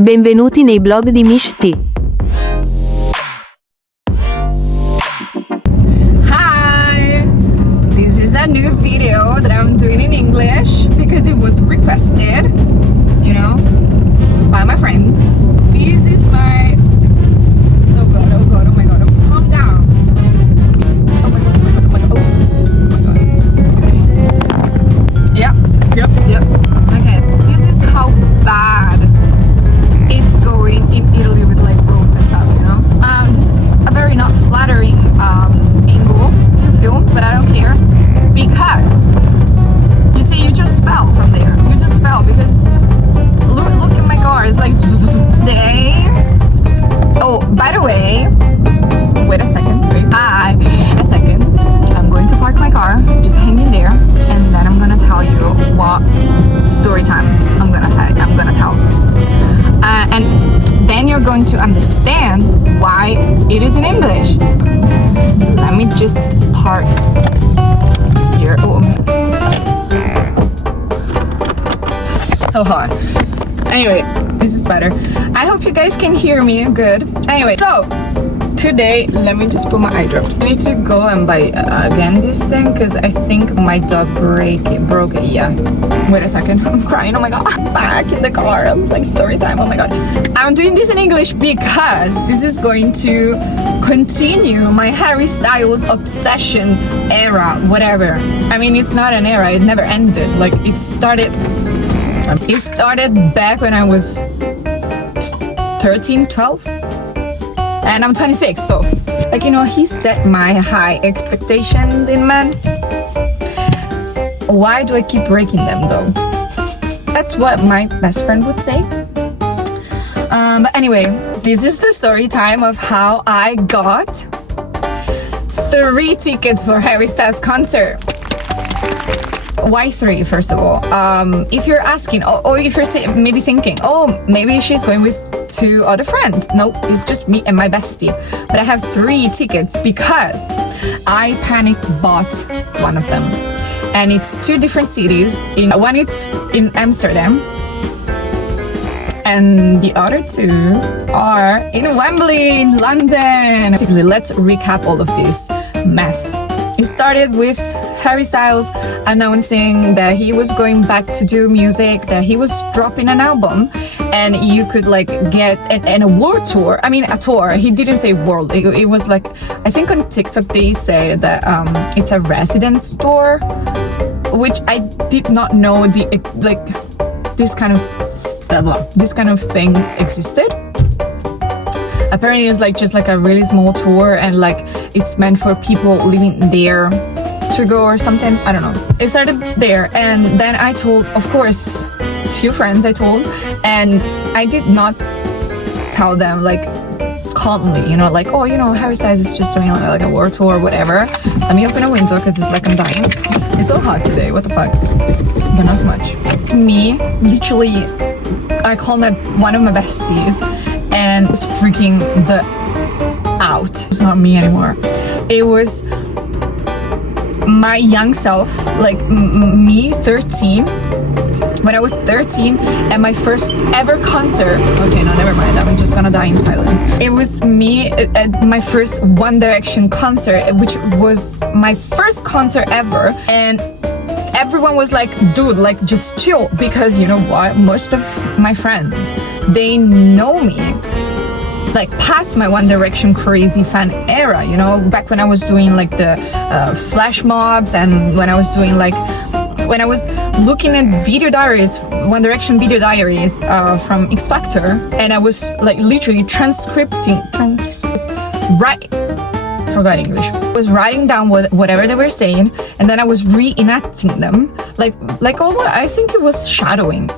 Benvenuti nei blog di Mish T. Hi! This is a new video that I'm doing in English because it was requested, by my friends. This is my... Oh god, oh my god, just calm down. Oh my god, oh my god, oh my god. Okay. Yep. Okay, this is how bad it's going in Italy with like roads and stuff, This is a very not flattering angle to film, but I don't care because you see, you just fell from there. You just fell because look at my car. It's like they. Oh, by the way, wait a second. Hi, a second. I'm going to park my car. Just hang in there, and then I'm gonna tell you what story time I'm gonna tell. And then you're going to understand why it is in English. Let me just park here. Oh, so hot. Anyway, this is better. I hope you guys can hear me good. Anyway, so today, let me just put my eye drops. I need to go and buy again this thing because I think my dog broke it. Yeah. Wait a second. I'm crying. Oh my god. I'm back in the car. Like story time. Oh my god. I'm doing this in English because this is going to continue my Harry Styles obsession era, whatever. I mean, it's not an era. It never ended. Like it started back when I was 13, 12. And I'm 26, so he set my high expectations in men. Why do I keep breaking them though? That's what my best friend would say. But anyway, this is the story time of how I got 3 tickets for Harry Styles concert. Why 3, first of all? If you're asking, or if you're maybe thinking, maybe she's going with 2 other friends. Nope, it's just me and my bestie. But I have 3 tickets because I panic bought one of them. And it's 2 different cities. One it's in Amsterdam. And the other 2 are in Wembley, in London. Basically, let's recap all of this mess. It started with Harry Styles announcing that he was going back to do music, that he was dropping an album, and you could get a world tour. I mean, a tour. He didn't say world. It was I think on TikTok they say that it's a residence tour, which I did not know this kind of things existed. Apparently it's just a really small tour, and it's meant for people living there to go or something. I don't know. It started there, and then I told, of course, few friends I told, and I did not tell them calmly, Harry Styles is just doing a world tour or whatever. Let me open a window because it's I'm dying. It's so hot today, what the fuck? But not too much. Me, literally, I called one of my besties and was freaking the out. It's not me anymore. It was my young self, me, 13. When I was 13 and my first ever concert. Okay, no, never mind. I'm just gonna die in silence. It was me at my first One Direction concert, which was my first concert ever. And everyone was dude, just chill. Because you know what? Most of my friends, they know me. Past my One Direction crazy fan era, back when I was doing the flash mobs, and when I was doing when I was looking at video diaries, One Direction video diaries from X Factor, and I was literally forgot English. I was writing down whatever they were saying, and then I was reenacting them. I think it was shadowing.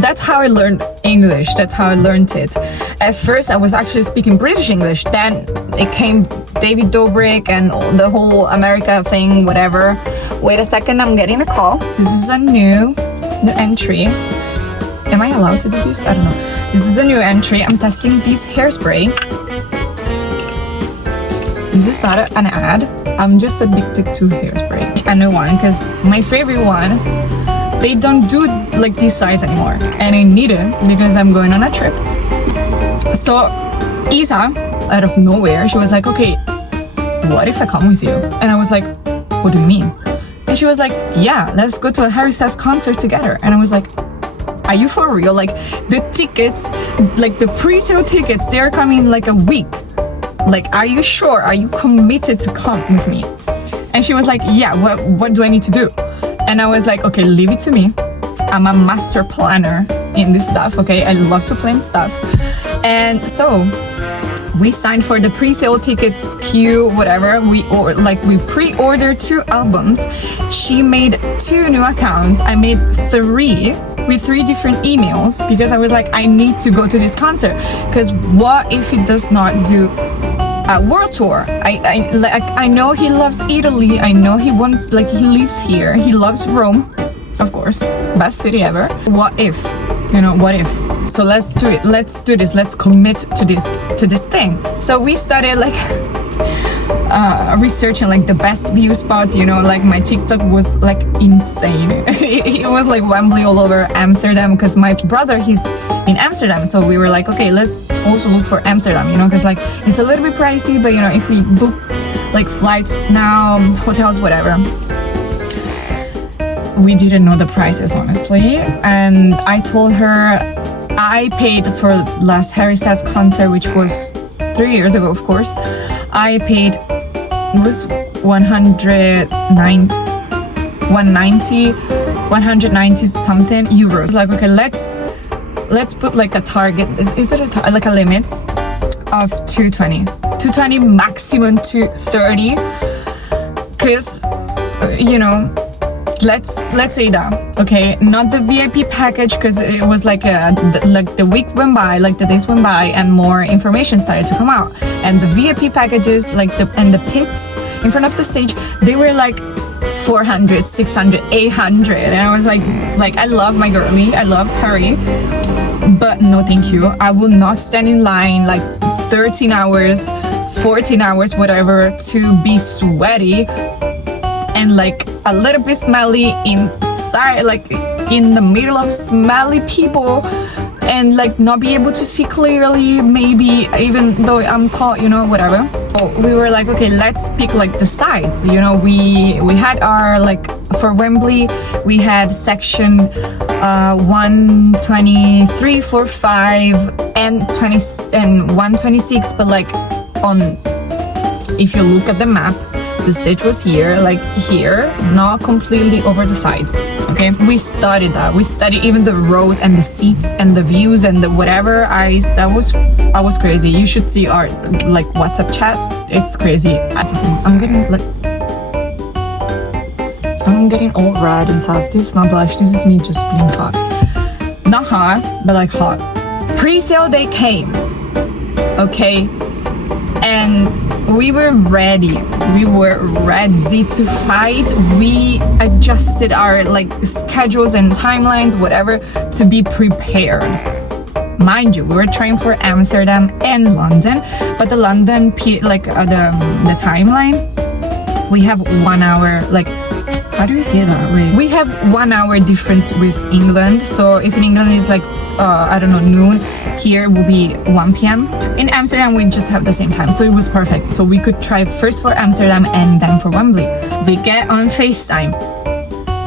That's how I learned English. That's how I learned it. At first, I was actually speaking British English. Then it came David Dobrik and the whole America thing, whatever. Wait a second, I'm getting a call. This is a new entry. Am I allowed to do this? I don't know. This is a new entry. I'm testing this hairspray. This is not an ad. I'm just addicted to hairspray. A new one, because my favorite one they don't do like this size anymore, and I need it because I'm going on a trip. So Isa, out of nowhere, she was like, okay, what if I come with you? And I was like, what do you mean? And she was like, yeah, let's go to a Harry Styles concert together. And I was like, are you for real? Like the tickets, like the pre-sale tickets, they're coming like a week. Like, are you sure? Are you committed to come with me? And she was like, yeah, what do I need to do? And I was like, okay, leave it to me. I'm a master planner in this stuff, okay? I love to plan stuff. And so we signed for the pre-sale tickets, queue, whatever. We pre-ordered 2 albums. She made 2 new accounts. I made 3 with 3 different emails because I was like, I need to go to this concert. Because what if he does not do a world tour? I know he loves Italy. I know he wants, like, he lives here. He loves Rome, of course, best city ever. What if? You know, what if? So let's do it. Let's do this. Let's commit to this thing. So we started like researching like the best view spots. You know, like my TikTok was like insane. It was like Wembley all over Amsterdam because my brother, he's in Amsterdam. So we were like, okay, let's also look for Amsterdam. You know, because like it's a little bit pricey, but you know, if we book like flights now, hotels, whatever. We didn't know the prices, honestly, and I told her I paid for last Harry Styles concert, which was 3 years ago, of course. I paid, it was 190 something euros. Like, okay, let's put like a target. Is it like a limit of 220 maximum 230? Because you know. Let's say that, okay, not the VIP package because it was like the week went by, like the days went by, and more information started to come out. And the VIP packages, like the pits in front of the stage, they were like 400, 600, 800, and I was like I love my girlie, I love Harry, but no, thank you. I will not stand in line like 13 hours, 14 hours, whatever, to be sweaty and like a little bit smelly inside, like in the middle of smelly people, and like not be able to see clearly, maybe, even though I'm tall, you know, whatever. So we were like, okay, let's pick like the sides, you know. We had our, like, for Wembley we had section 123, 45 and 20 and 126, but like on, if you look at the map, the stage was here, like here, not completely over the sides, okay? We studied that. We studied even the rows and the seats and the views and the whatever. I was crazy. You should see our like WhatsApp chat. It's crazy. I'm getting all red and stuff. This is not blush. This is me just being hot. Not hot, but like hot. Pre-sale day came, okay, and we were ready. We were ready to fight. We adjusted our like schedules and timelines, whatever, to be prepared. Mind you, we were trying for Amsterdam and London, but the London the timeline, we have 1 hour, like, how do we say that? Wait. We have 1 hour difference with England. So if in England is like I don't know, noon, here will be 1 p.m. In Amsterdam we just have the same time, so it was perfect. So we could try first for Amsterdam and then for Wembley. We get on FaceTime.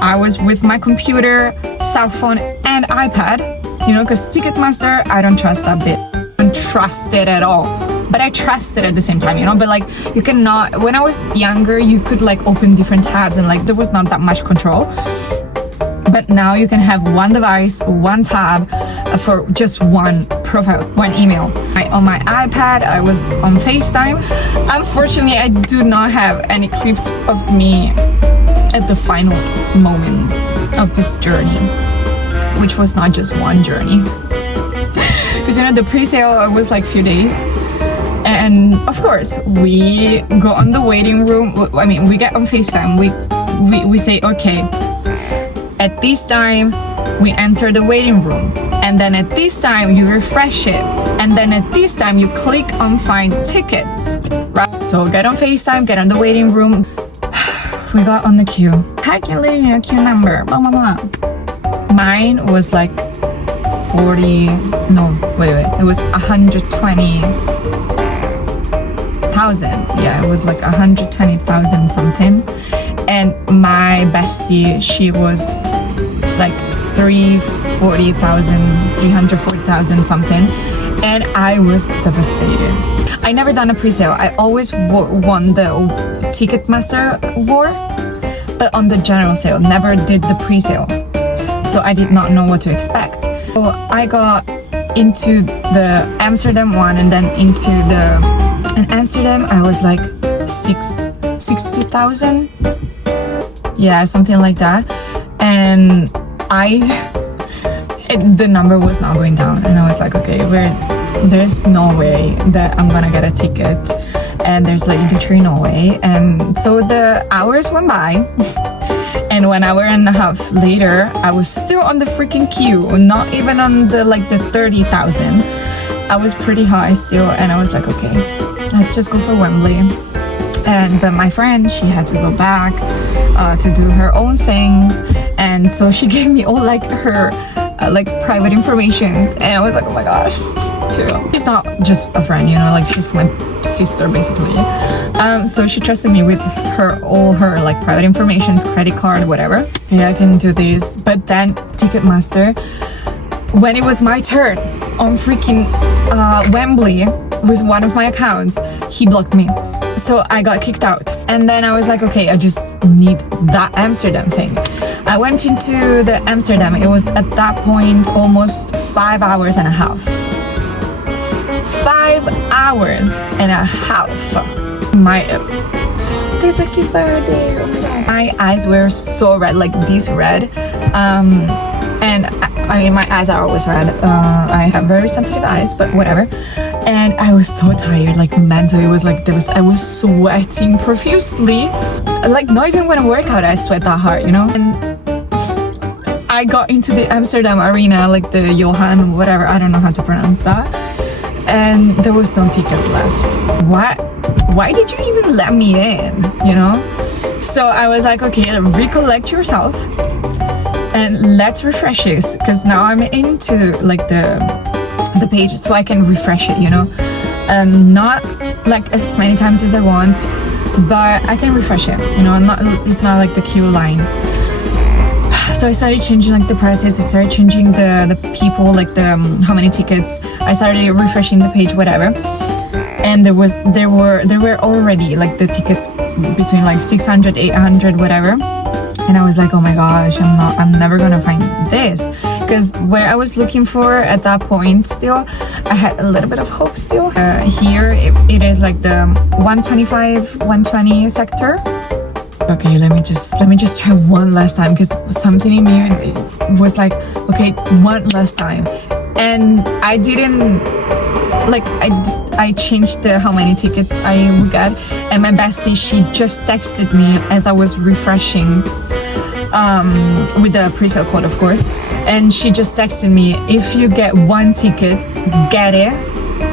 I was with my computer, cell phone and iPad, you know, because Ticketmaster, I don't trust that bit. I don't trust it at all. But I trust it at the same time, you know. But like, you cannot, when I was younger, you could like open different tabs and like there was not that much control. But now you can have one device, one tab for just one profile, one email. On my iPad, I was on FaceTime. Unfortunately, I do not have any clips of me at the final moments of this journey, which was not just one journey. Because, you know, the pre-sale was like a few days. And of course, we go on the waiting room. I mean, we get on FaceTime. We say, okay, at this time, we enter the waiting room. And then at this time, you refresh it. And then at this time, you click on find tickets, right? So get on FaceTime, get on the waiting room. We got on the queue. Calculating your queue number, blah, blah, blah. Mine was like 40, no, wait, it was 120,000. Yeah, it was like 120,000 something. And my bestie, she was like 340,000 something. And I was devastated. I never done a pre-sale. I always won the Ticketmaster war, but on the general sale, never did the pre-sale. So I did not know what to expect. So I got into the Amsterdam one, and then into in Amsterdam I was like 60,000. Yeah, something like that. And the number was not going down, and I was like, okay, there's no way that I'm gonna get a ticket, and there's like literally no way. And so the hours went by, and 1 hour and a half later, I was still on the freaking queue, not even on the 30,000. I was pretty high still, and I was like, okay, let's just go for Wembley. But my friend, she had to go back to do her own things, and so she gave me all her private informations, and I was like, oh my gosh, she's not just a friend, she's my sister basically. So she trusted me with all her private informations, credit card, whatever. Yeah, I can do this. But then Ticketmaster, when it was my turn on freaking Wembley with one of my accounts, he blocked me. So I got kicked out. And then I was like, okay, I just need that Amsterdam thing. I went into the Amsterdam. It was at that point almost 5 hours and a half. 5 hours and a half. There's a keeper there. Oh my God. My eyes were so red, like this red. And I mean, my eyes are always red. I have very sensitive eyes, but whatever. And I was so tired, mentally. It was I was sweating profusely. Not even when I work out, I sweat that hard, And I got into the Amsterdam arena, the Johan, whatever, I don't know how to pronounce that. And there was no tickets left. Why did you even let me in, So I was like, okay, recollect yourself and let's refresh this, because now I'm into the page, so I can refresh it, not as many times as I want, but I can refresh it, it's not the queue line. So I started changing the prices, I started changing the people, how many tickets. I started refreshing the page, whatever. And there were already the tickets between 600, 800, whatever. And I was like, oh my gosh, I'm never gonna find this. Because where I was looking for at that point still, I had a little bit of hope still. Here it is the 125, 120 sector. Okay, let me just try one last time, because something in me was like, okay, one last time. And I didn't I changed how many tickets I would get, and my bestie, she just texted me as I was refreshing with the pre-sale code, of course, and she just texted me, if you get one ticket, get it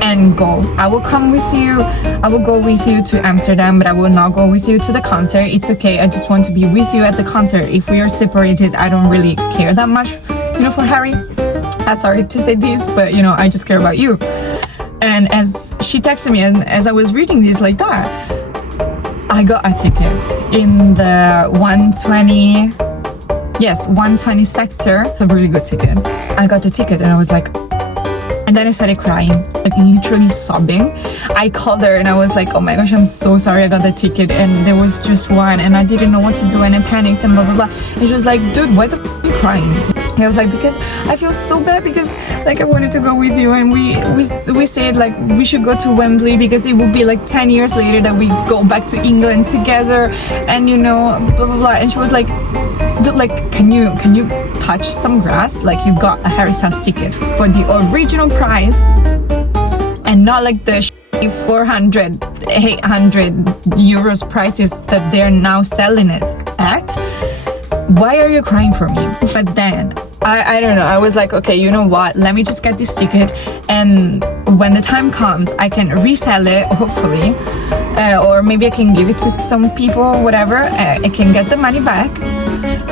and go. I will come with you, I will go with you to Amsterdam, but I will not go with you to the concert. It's okay, I just want to be with you at the concert. If we are separated, I don't really care that much, for Harry. I'm sorry to say this, but I just care about you. And as she texted me, and as I was reading this like that, I got a ticket in the 120, yes, 120 sector, a really good ticket. I got the ticket and I was like, and then I started crying, literally sobbing. I called her and I was like, oh my gosh, I'm so sorry, I got the ticket and there was just one and I didn't know what to do and I panicked and blah, blah, blah. And she was like, dude, why the f are you crying? And I was like, because I feel so bad, because I wanted to go with you, and we said we should go to Wembley because it would be 10 years later that we go back to England together, and blah blah blah. And she was like, dude, can you touch some grass? You got a Harry Styles ticket for the original price, and not the 400, 800 euros prices that they're now selling it at. Why are you crying for me? But then I don't know, I was like, okay, you know what, let me just get this ticket, and when the time comes I can resell it, hopefully, or maybe I can give it to some people, whatever. I can get the money back,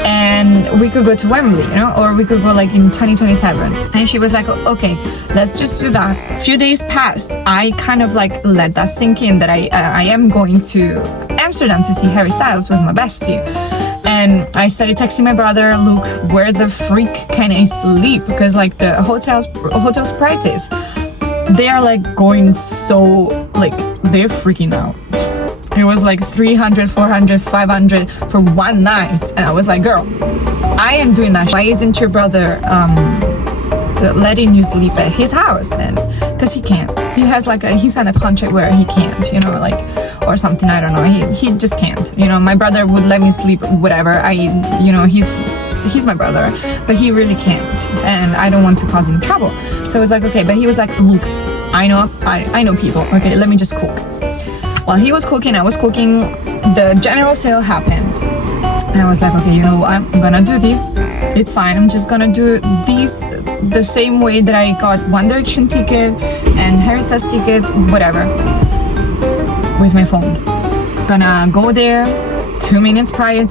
and we could go to Wembley, you know, or we could go like in 2027. And she was like, okay, let's just do that. A few days passed. I kind of like let that sink in that I am going to Amsterdam to see Harry Styles with my bestie. And I started texting my brother, look, where the freak can I sleep? Because like the hotels prices, they are like going so, like, they're freaking out. It was like 300, 400, 500 for one night. And I was like, girl, I am doing that. Why isn't your brother letting you sleep at his house? And because he can't. He has like he's on a contract where he can't, you know, like, or something, I don't know. He just can't. You know, my brother would let me sleep, whatever. You know, he's my brother, but he really can't. And I don't want to cause him trouble. So I was like, okay, but he was like, look, I know people. Okay, let me just cook. While he was cooking, I was cooking, the general sale happened. And I was like, okay, you know what? I'm gonna do this. It's fine. I'm just gonna do these the same way that I got One Direction ticket and Harry Styles tickets, whatever, with my phone. Gonna go there 2 minutes prior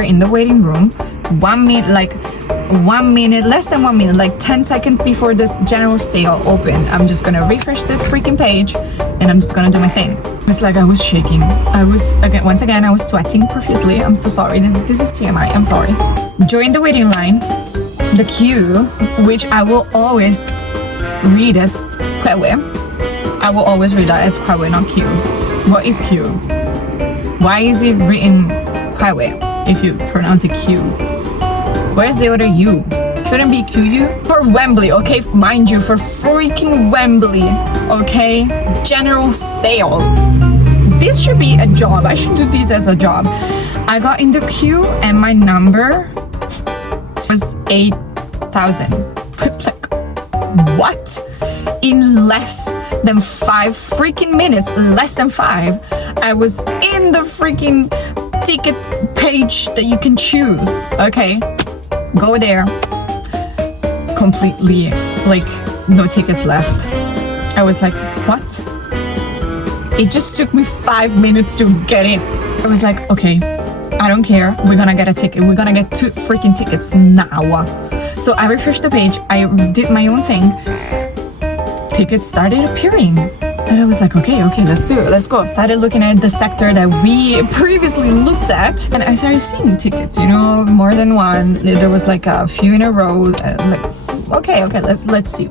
in the waiting room. 1 minute, less than 1 minute, like 10 seconds before the general sale opened. I'm just gonna refresh the freaking page and I'm just gonna do my thing. It's like I was shaking. Once again, I was sweating profusely. I'm so sorry. This is TMI. I'm sorry. During the waiting line, the queue, which I will always read as Kwewe. I will always read that as Kwewe, not queue. What is queue? Why is it written Kwewe if you pronounce it queue? Where's the other U? Shouldn't be QU? For Wembley, okay? Mind you, for freaking Wembley, okay? General sale. This should be a job. I should do this as a job. I got in the queue and my number was 8,000. It's like, what? In less than 5 freaking minutes, less than 5, I was in the freaking ticket page that you can choose, okay? Go there, completely, like, no tickets left. I was like, what? It just took me 5 minutes to get in. I was like, okay, I don't care. We're gonna get a ticket. We're gonna get 2 freaking tickets now. So I refreshed the page. I did my own thing. Tickets started appearing. And I was like, okay, let's do it. Let's go. Started looking at the sector that we previously looked at. And I started seeing tickets, you know, more than one. There was like a few in a row. Like, okay, let's see.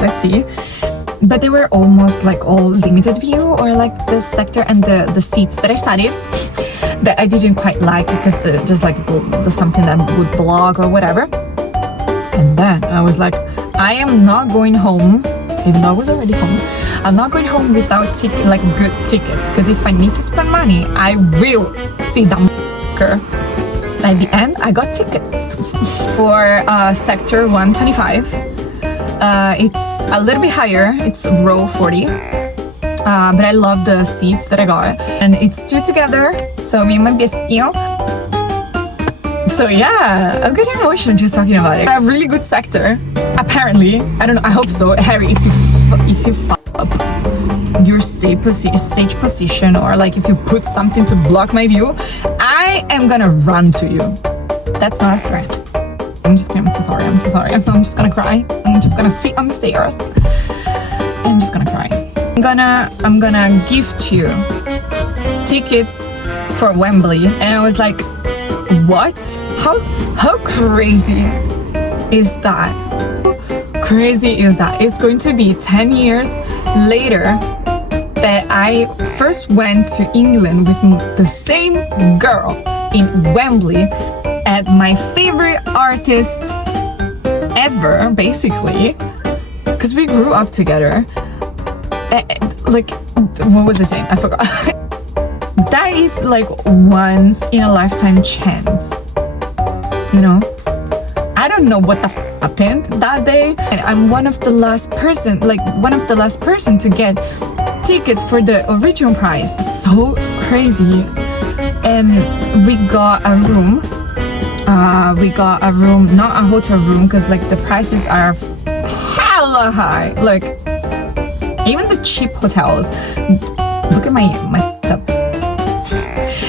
But they were almost like all limited view, or like the sector and the seats that I studied that I didn't quite like because there's like something that would block or whatever. And then I was like, I am not going home, even though I was already home. I'm not going home without good tickets, because if I need to spend money, I will see them. At the end, I got tickets for sector 125. It's a little bit higher. It's row 40. But I love the seats that I got. And it's 2 together. So me and my bestie. So yeah, I'm getting emotional just talking about it. A really good sector. Apparently. I don't know. I hope so. Harry, if you fuck up your stage position, or like if you put something to block my view, I am gonna run to you. That's not a threat. I'm so sorry. I'm just gonna cry. I'm just gonna sit on the stairs. I'm just gonna cry. I'm gonna gift you tickets for Wembley. And I was like, what? How crazy is that? How crazy is that? It's going to be 10 years later that I first went to England with the same girl in Wembley at my favorite artist ever, basically, because we grew up together. Like, what was I saying? I forgot. That is like once in a lifetime chance, you know? I don't know what the happened that day. And I'm one of the last person to get tickets for the original price. So crazy. And we got a room. Not a hotel room, because like the prices are hella high. Like even the cheap hotels. Look at my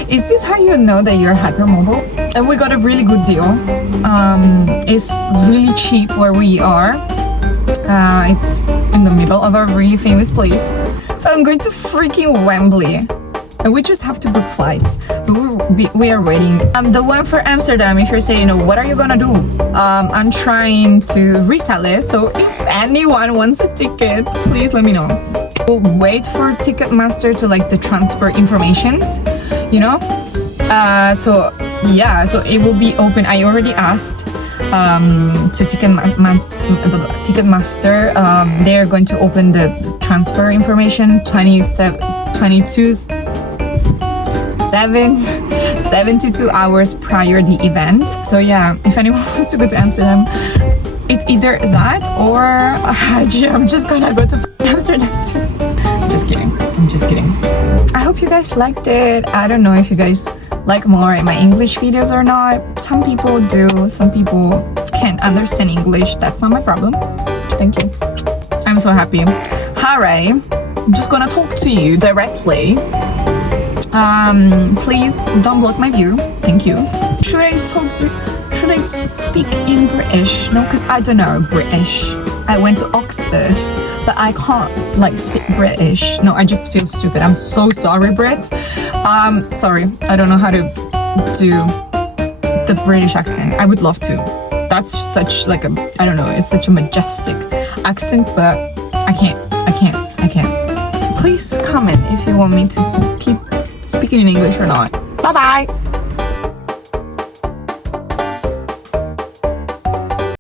is this how you know that you're hypermobile? And we got a really good deal. It's really cheap where we are. It's in the middle of a really famous place. So I'm going to freaking Wembley. And we just have to book flights. But we are waiting. The one for Amsterdam, if you're saying, what are you gonna do? I'm trying to resell it. So if anyone wants a ticket, please let me know. We'll wait for Ticketmaster to like the transfer informations, you know? So yeah, so it will be open. I already asked to Ticketmaster. They're going to open the transfer information 72 hours prior the event. So yeah, if anyone wants to go to Amsterdam, it's either that or I'm just gonna go to Amsterdam too. I'm just kidding. I hope you guys liked it. I don't know if you guys like more my English videos or not. Some people do, some people can't understand English. That's not my problem. Thank you. I'm so happy. Alright, I'm just gonna talk to you directly. Please don't block my view. Thank you. Should I speak in British? No, because I don't know British. I went to Oxford, but I can't like speak British. No, I just feel stupid. I'm so sorry, Brits. Sorry, I don't know how to do the British accent. I would love to. That's such like I don't know, it's such a majestic accent, but I can't. Please comment if you want me to keep speaking in English or not. Bye bye.